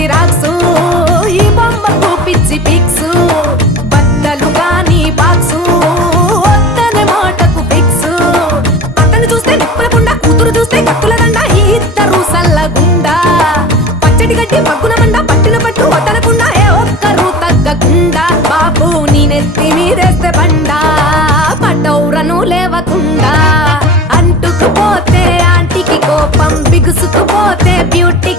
xerox ఈ బొమ్మకు పిచ్చి పిక్సు బట్టలు కాని బాక్సు వద్దనే మాటకు ఫిక్సు అతను చూస్తే నిప్పులకుండా కూతురు చూస్తే కత్తుల దండ ఈ ఇద్దరు సల్లగుండా పచ్చడి గడ్డి పగ్గున మండ పట్టిన పట్టు వదలకుండా ఏ ఒక్కరు తగ్గకుండా బాబు నీ నెత్తి మీదేస్తే బండా పటౌరను లేవకుండా అంటుకుపోతే ఆంటీకి కోపం బిగుసుకుపోతే బ్యూటీ